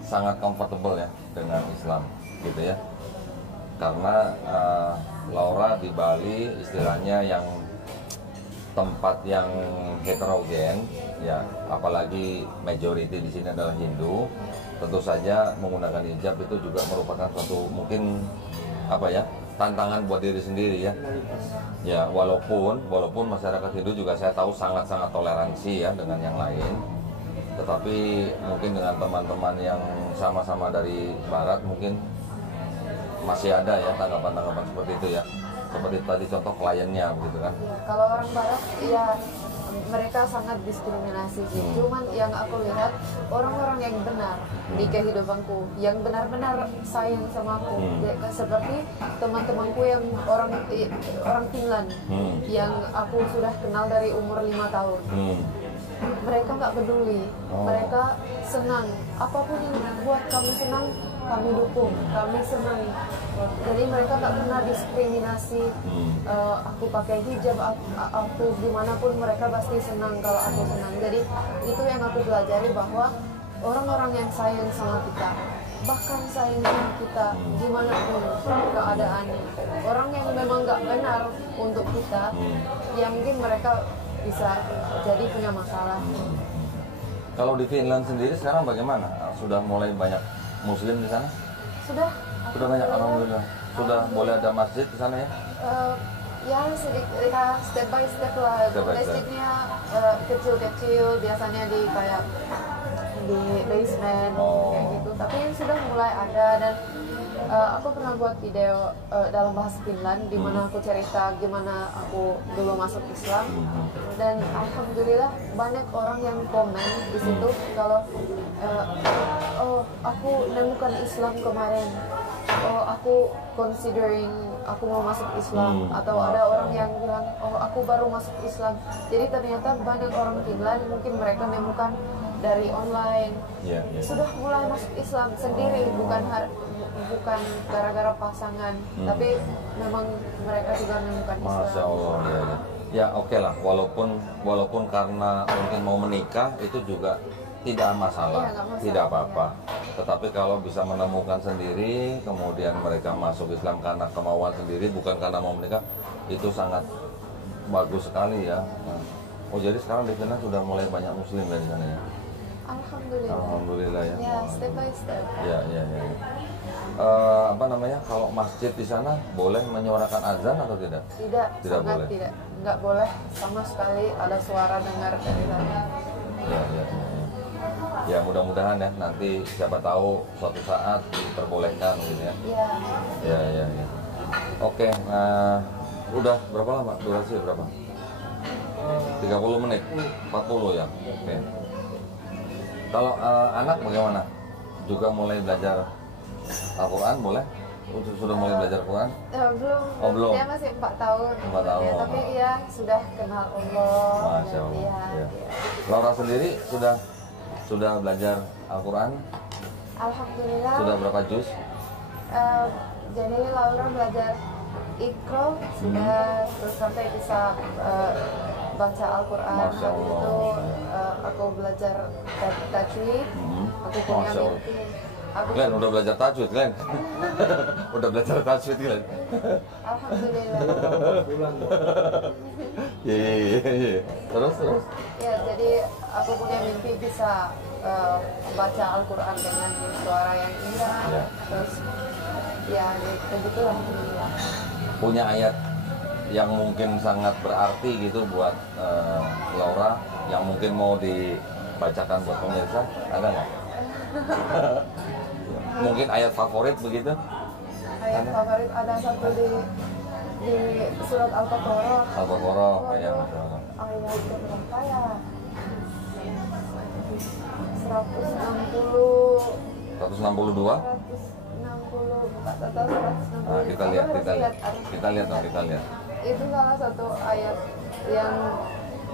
sangat comfortable ya dengan Islam gitu ya. Karena Laura di Bali istilahnya yang tempat yang heterogen ya, apalagi majority di sini adalah Hindu. Tentu saja menggunakan hijab itu juga merupakan suatu mungkin tantangan buat diri sendiri ya. Ya walaupun masyarakat Hindu juga saya tahu sangat-sangat toleransi ya dengan yang lain. Tetapi mungkin dengan teman-teman yang sama-sama dari Barat mungkin masih ada ya tanggapan-tanggapan seperti itu ya. Seperti tadi contoh kliennya begitu kan. Ya, kalau orang Barat ya mereka sangat diskriminasi sih. Cuman yang aku lihat orang-orang yang benar di kehidupanku, yang benar-benar sayang sama aku, seperti teman-temanku yang orang Finland, yang aku sudah kenal dari umur 5 tahun. Mereka nggak peduli, mereka senang. Apapun yang buat kami senang, kami dukung, kami senang. Jadi mereka nggak pernah diskriminasi. Aku pakai hijab, aku dimanapun mereka pasti senang kalau aku senang. Jadi itu yang aku pelajari, bahwa orang-orang yang sayang sama kita, bahkan sayang sama kita dimanapun keadaannya. Orang yang memang nggak benar untuk kita, ya mungkin mereka bisa jadi punya masalah. Kalau di Finland sendiri sekarang bagaimana? Sudah mulai banyak Muslim di sana? Sudah Banyak, alhamdulillah. Sudah boleh ada masjid di sana ya? Ya sedikit, ya, step by step lah. Step by step. Masjidnya kecil-kecil, biasanya di kayak di basement kayak gitu. Tapi sudah mulai ada, dan aku pernah buat video dalam bahasa Finland di mana aku cerita gimana aku dulu masuk Islam, dan alhamdulillah banyak orang yang komen di situ kalau oh aku nemukan Islam kemarin, oh aku considering aku mau masuk Islam, atau ada orang yang bilang oh aku baru masuk Islam. Jadi ternyata banyak orang Finland mungkin mereka menemukan dari online, sudah mulai masuk Islam sendiri, bukan gara-gara pasangan, tapi memang mereka juga menemukan Islam. Masya Allah, ya oke lah, walaupun karena mungkin mau menikah itu juga tidak masalah, tidak apa-apa. Tetapi kalau bisa menemukan sendiri, kemudian mereka masuk Islam karena kemauan sendiri, bukan karena mau menikah, itu sangat bagus sekali ya. Oh jadi sekarang di sana sudah mulai banyak Muslim dari sana ya? Alhamdulillah ya. Ya step by step. Ya. Kalau masjid di sana boleh menyuarakan azan atau tidak? Tidak boleh. Nggak boleh sama sekali ada suara dengar dari sana. Ya mudah-mudahan ya nanti siapa tahu suatu saat diperbolehkan gitu ya. Ya. Oke, udah berapa lama durasi berapa? 30 menit, 40 ya. Oke. Kalau anak bagaimana? Juga mulai belajar Al-Quran boleh? Sudah mulai belajar Quran? Belum. Oh, belum. Dia masih 4 tahun. 4 tahun. Ya, tapi ya sudah kenal Allah. Masya Allah. Ya. Laura sendiri sudah belajar Al-Quran? Alhamdulillah. Sudah berapa juz? Jadi Laura belajar Iqra sudah, terus sampai bisa baca Al-Quran. Masya Habis Allah. itu aku belajar tajwid. Aku punya Masya Allah. mimpi. Glenn udah belajar tajwid, Glenn. Udah belajar tajwid, Glenn. Alhamdulillah. Iya. Terus. Ya, jadi aku punya mimpi bisa baca Al-Quran dengan suara yang indah. Ya. Terus ya begitulah. Punya ayat yang mungkin sangat berarti gitu buat Laura, yang mungkin mau dibacakan buat pemirsa, ada nggak? Mungkin ayat favorit begitu? Ayat favorit ada satu di di surat Al-Baqarah. Al-Baqarah ya. Ayat berapa ya? 160 162. 160 atau 160. Nah, kita lihat dong. Itu salah satu ayat yang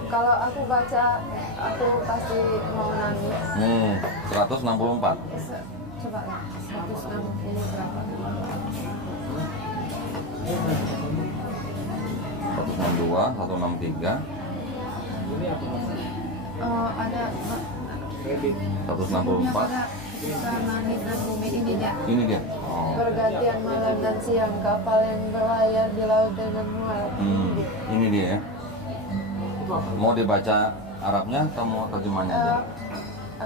kalau aku baca aku pasti mau nangis. 164. Coba lah, 160 berapa? 162, 163, Ada 164. langit dan bumi ini dia. Ini dia. Oh. Pergantian malam dan siang, kapal yang berlayar di laut dengan muat. Ini dia ya. Mau dibaca Arabnya atau mau terjemahannya aja?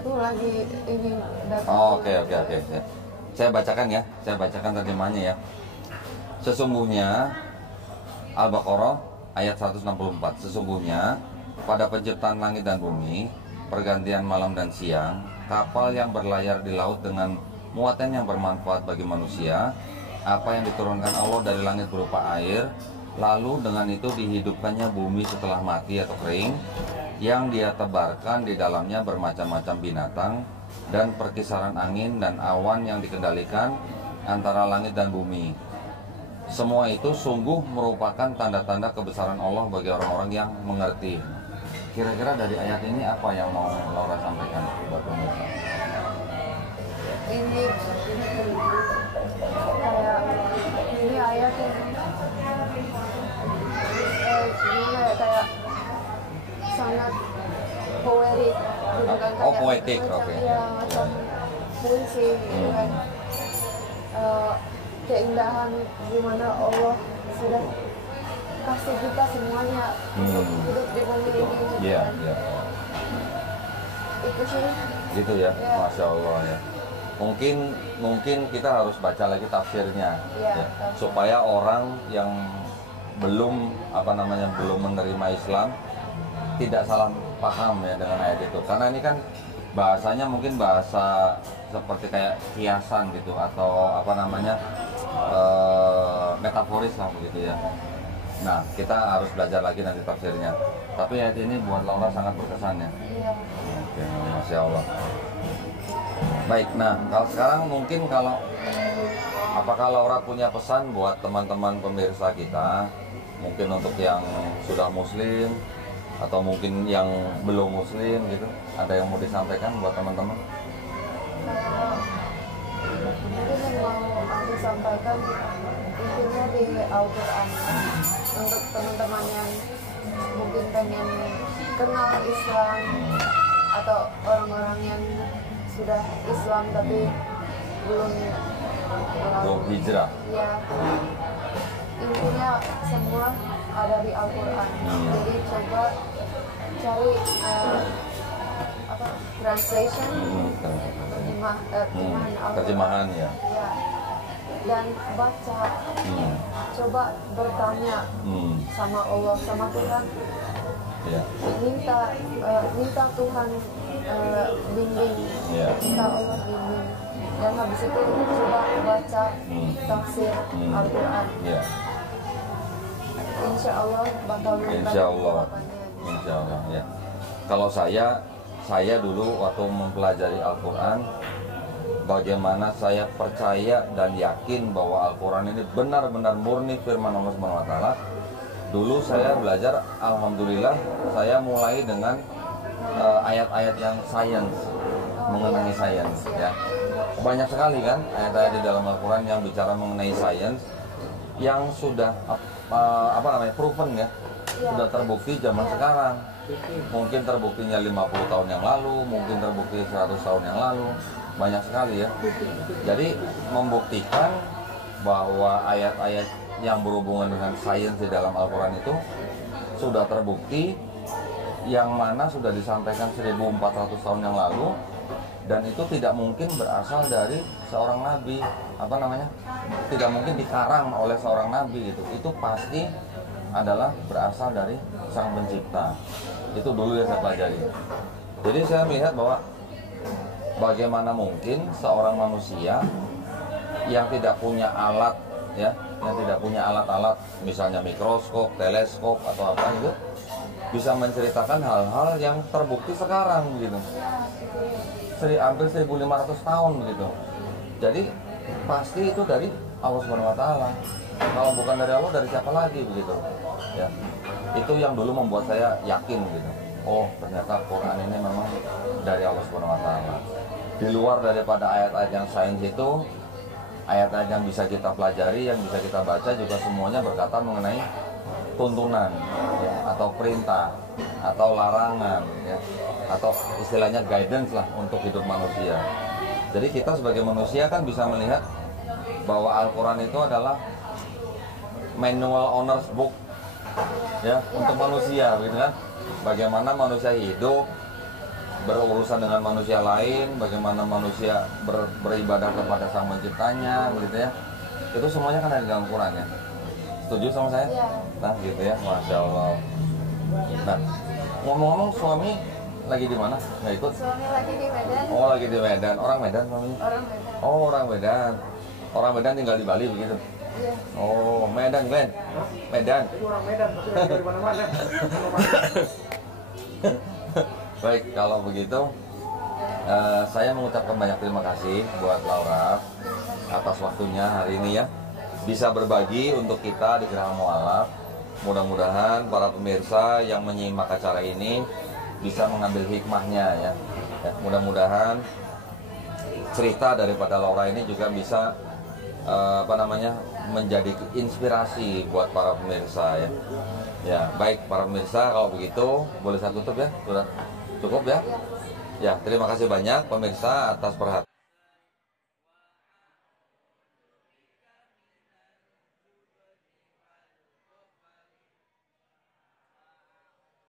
Aku lagi ini dapat. Oh, oke. Saya bacakan ya. Saya bacakan terjemahannya ya. Sesungguhnya Al-Baqarah ayat 164. Sesungguhnya pada penciptaan langit dan bumi, pergantian malam dan siang, kapal yang berlayar di laut dengan muatan yang bermanfaat bagi manusia, apa yang diturunkan Allah dari langit berupa air, lalu dengan itu dihidupkannya bumi setelah mati atau kering, yang dia tebarkan di dalamnya bermacam-macam binatang, dan perkisaran angin dan awan yang dikendalikan antara langit dan bumi. Semua itu sungguh merupakan tanda-tanda kebesaran Allah bagi orang-orang yang mengerti. Kira-kira dari ayat ini apa yang mau Laura sampaikan buat pemirsa? Ini kayak ini ayat yang kayak sangat poetik gitu kan, Oh, poetik, oke. Ya, macam puisi gitu kan. Keindahan gimana Allah sudah kasih kita semuanya untuk hidup di bumi ini gitu kan. Itu sih. Gitu ya, Masya Allah ya. Mungkin kita harus baca lagi tafsirnya ya, supaya orang yang belum menerima Islam tidak salah paham ya dengan ayat itu, karena ini kan bahasanya mungkin bahasa seperti kayak kiasan gitu atau metaforis lah begitu ya. Nah, kita harus belajar lagi nanti tafsirnya. Tapi ayat ini buat Laura sangat berkesan ya. Iya. Oke, Masya Allah. Baik, nah sekarang mungkin apakah Laura punya pesan buat teman-teman pemirsa kita, mungkin untuk yang sudah muslim atau mungkin yang belum muslim gitu, ada yang mau disampaikan buat teman-teman? Mungkin yang mau aku sampaikan intinya di Al-Quran untuk teman-teman yang mungkin pengen kenal Islam atau orang-orang yang sudah Islam tapi belum hijrah. Ya, intinya semua ada di Al-Quran. Jadi coba cari translation, terjemahan ya. Dan baca, coba bertanya sama Allah, sama Tuhan. Minta Tuhan bimbing, minta Allah bimbing. Dan habis itu coba baca tafsir Al-Quran. Insya Allah bakal Insya Allah ya. Kalau saya dulu waktu mempelajari Al-Quran, bagaimana saya percaya dan yakin bahwa Al-Quran ini benar-benar murni firman Allah SWT. Dulu saya belajar, alhamdulillah, saya mulai dengan ayat-ayat yang sains, mengenai sains ya. Banyak sekali kan ayat-ayat di dalam Al-Quran yang bicara mengenai sains, yang sudah proven ya, sudah terbukti zaman sekarang. Mungkin terbuktinya 50 tahun yang lalu, mungkin terbukti 100 tahun yang lalu, banyak sekali ya. Jadi membuktikan bahwa ayat-ayat yang berhubungan dengan sains di dalam Al-Quran itu sudah terbukti, yang mana sudah disampaikan 1400 tahun yang lalu, dan itu tidak mungkin berasal dari seorang nabi, tidak mungkin dikarang oleh seorang nabi gitu. Itu pasti adalah berasal dari Sang Pencipta. Itu dulu yang saya pelajari. Jadi saya melihat bahwa bagaimana mungkin seorang manusia yang tidak punya alat ya, yang tidak punya alat-alat, misalnya mikroskop, teleskop atau apa itu, bisa menceritakan hal-hal yang terbukti sekarang gitu. Hampir 1.500 tahun gitu. Jadi pasti itu dari Allah Subhanahu wa taala. Kalau bukan dari Allah, dari siapa lagi begitu. Ya. Itu yang dulu membuat saya yakin gitu. Oh, ternyata Quran ini memang dari Allah Subhanahu wa taala. Di luar daripada ayat-ayat yang sains itu, ayat-ayat yang bisa kita pelajari, yang bisa kita baca juga semuanya berkata mengenai tuntunan ya, atau perintah atau larangan ya, atau istilahnya guidance lah untuk hidup manusia. Jadi kita sebagai manusia kan bisa melihat bahwa Al-Quran itu adalah manual owner's book ya untuk manusia, begitu kan? Bagaimana manusia hidup, berurusan dengan manusia lain, bagaimana manusia beribadah kepada Sang Penciptanya, begitu ya. Itu semuanya kan ada di dalam Quran ya. Setuju sama saya? Iya. Nah, gitu ya, Masya Allah. Nah, ngomong-ngomong, suami lagi di mana? Nggak ikut? Suami lagi di Medan. Oh, lagi di Medan. Orang Medan suaminya? Orang Medan. Oh, orang Medan. Orang Medan tinggal di Bali begitu? Iya. Oh, Medan, Glenn. Medan. Itu orang Medan, tapi lagi di mana-mana. Baik, kalau begitu saya mengucapkan banyak terima kasih buat Laura atas waktunya hari ini ya. Bisa berbagi untuk kita di Geraha Mu'alaf. Mudah-mudahan para pemirsa yang menyimak acara ini bisa mengambil hikmahnya ya. Mudah-mudahan cerita daripada Laura ini juga bisa menjadi inspirasi buat para pemirsa ya. Ya, baik para pemirsa, kalau begitu boleh saya tutup ya? Sudah cukup ya? Ya, terima kasih banyak pemirsa atas perhatian.